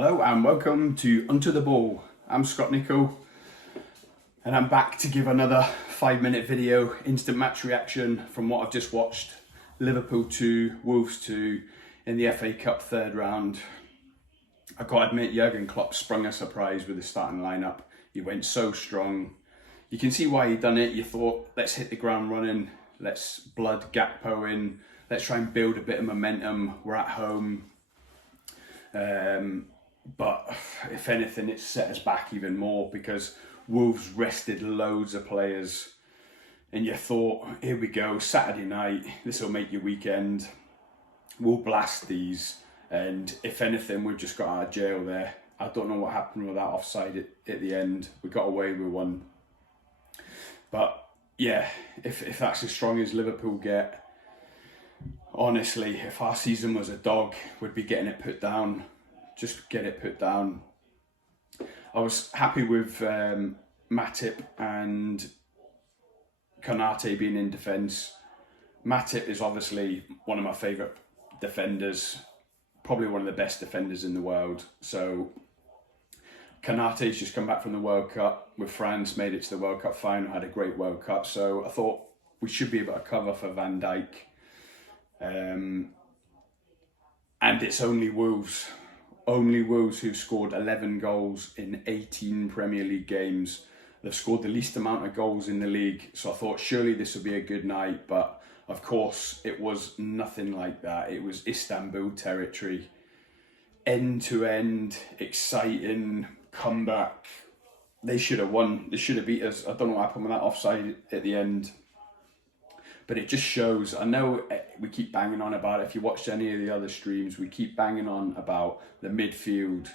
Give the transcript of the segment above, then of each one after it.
Hello and welcome to Unto the Ball. I'm Scott Nichol and I'm back to give another 5-minute video, instant match reaction from what I've just watched. Liverpool 2, Wolves 2 in the FA Cup third round. I've got to admit, Jurgen Klopp sprung a surprise with the starting lineup. He went so strong. You can see why he done it. You thought, let's hit the ground running, let's blood Gakpo in, let's try and build a bit of momentum. We're at home. But if anything, it's set us back even more because Wolves rested loads of players and you thought, here we go, Saturday night, this will make your weekend. We'll blast these, and if anything, we've just got out of jail there. I don't know what happened with that offside at the end. We got away with one. But yeah, if that's as strong as Liverpool get, honestly, if our season was a dog, we'd be getting it put down. Just get it put down. I was happy with Matip and Konate being in defence. Matip is obviously one of my favourite defenders, probably one of the best defenders in the world. So Konate's just come back from the World Cup with France, made it to the World Cup final, had a great World Cup. So I thought we should be able to cover for Van Dijk. And it's only Wolves who've scored 11 goals in 18 Premier League games. They've scored the least amount of goals in the league. So I thought surely this would be a good night. But of course, it was nothing like that. It was Istanbul territory. End to end, exciting, comeback. They should have won. They should have beat us. I don't know what happened with that offside at the end. But it just shows, I know we keep banging on about it. If you watched any of the other streams, we keep banging on about the midfield.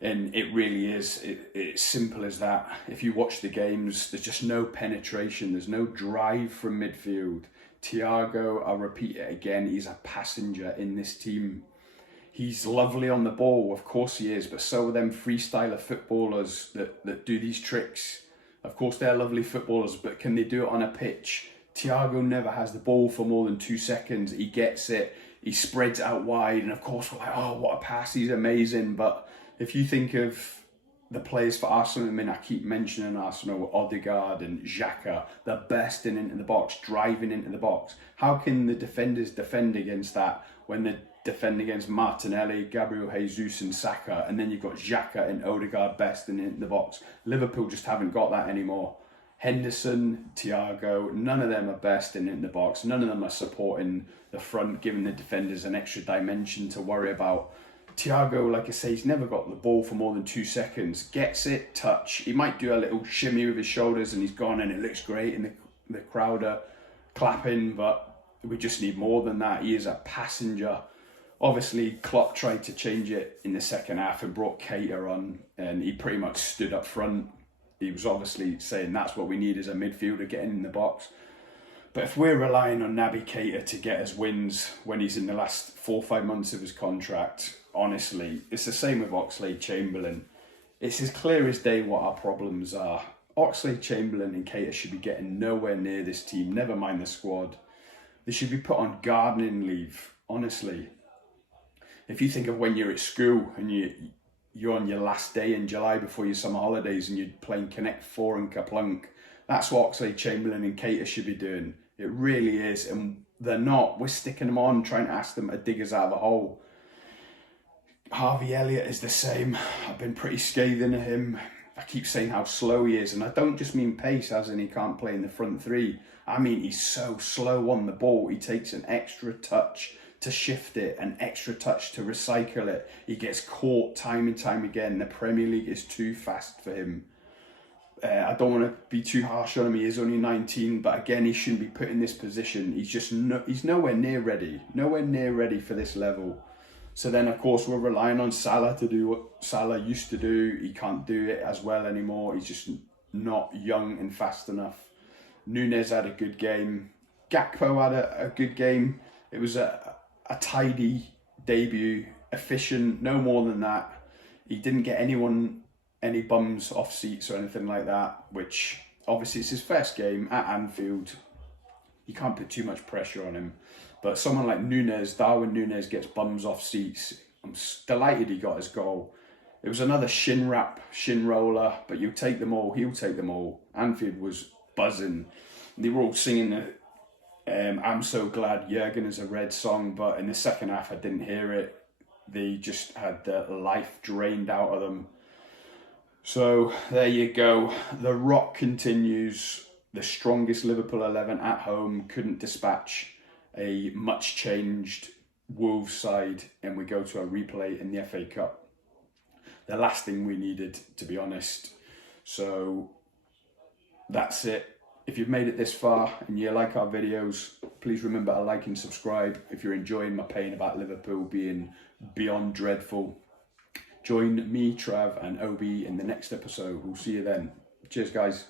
And it really is, it's simple as that. If you watch the games, there's just no penetration. There's no drive from midfield. Thiago, I'll repeat it again, he's a passenger in this team. He's lovely on the ball, of course he is, but so are them freestyler footballers that do these tricks. Of course they're lovely footballers, but can they do it on a pitch? Thiago never has the ball for more than 2 seconds. He gets it, he spreads out wide, and of course we're like, oh, what a pass, he's amazing. But if you think of the players for Arsenal, I mean, I keep mentioning Arsenal, Odegaard and Xhaka, they're bursting into the box, driving into the box. How can the defenders defend against that when they defend against Martinelli, Gabriel Jesus and Saka, and then you've got Xhaka and Odegaard bursting into the box? Liverpool just haven't got that anymore. Henderson, Thiago, none of them are bursting in the box. None of them are supporting the front, giving the defenders an extra dimension to worry about. Thiago, like I say, he's never got the ball for more than 2 seconds. Gets it, touch. He might do a little shimmy with his shoulders and he's gone and it looks great and the crowd are clapping, but we just need more than that. He is a passenger. Obviously, Klopp tried to change it in the second half and brought Keita on and he pretty much stood up front. He was obviously saying that's what we need as a midfielder, getting in the box. But if we're relying on Naby Keita to get us wins when he's in the last 4 or 5 months of his contract, honestly, it's the same with Oxlade-Chamberlain. It's as clear as day what our problems are. Oxlade-Chamberlain and Keita should be getting nowhere near this team, never mind the squad. They should be put on gardening leave, honestly. If you think of when you're at school and you're on your last day in July before your summer holidays and you're playing Connect 4 and Kaplunk, that's what Oxlade-Chamberlain and Keita should be doing. It really is, and they're not. We're sticking them on, trying to ask them to dig us out of a hole. Harvey Elliott is the same. I've been pretty scathing of him. I keep saying how slow he is, and I don't just mean pace as in he can't play in the front three. I mean he's so slow on the ball. He takes an extra touch to shift it, an extra touch to recycle it. He gets caught time and time again. The Premier League is too fast for him. I don't want to be too harsh on him. He is only 19, but again, he shouldn't be put in this position. He's just he's nowhere near ready for this level. So then, of course, we're relying on Salah to do what Salah used to do. He can't do it as well anymore. He's just not young and fast enough. Nunez had a good game. Gakpo had a good game. It was a tidy debut, efficient, no more than that. He didn't get any bums off seats or anything like that, which obviously it's his first game at Anfield. You can't put too much pressure on him. But someone like Nunez, Darwin Nunez, gets bums off seats. I'm delighted he got his goal. It was another shin roller, but you take them all, he'll take them all. Anfield was buzzing. They were all singing the I'm so glad Jurgen is a Red song, but in the second half I didn't hear it. They just had the life drained out of them. So there you go. The rock continues. The strongest Liverpool 11 at home couldn't dispatch a much changed Wolves side, and we go to a replay in the FA Cup. The last thing we needed, to be honest. So that's it. If you've made it this far and you like our videos, please remember to like and subscribe. If you're enjoying my pain about Liverpool being beyond dreadful, join me, Trav, and Obi in the next episode. We'll see you then. Cheers, guys.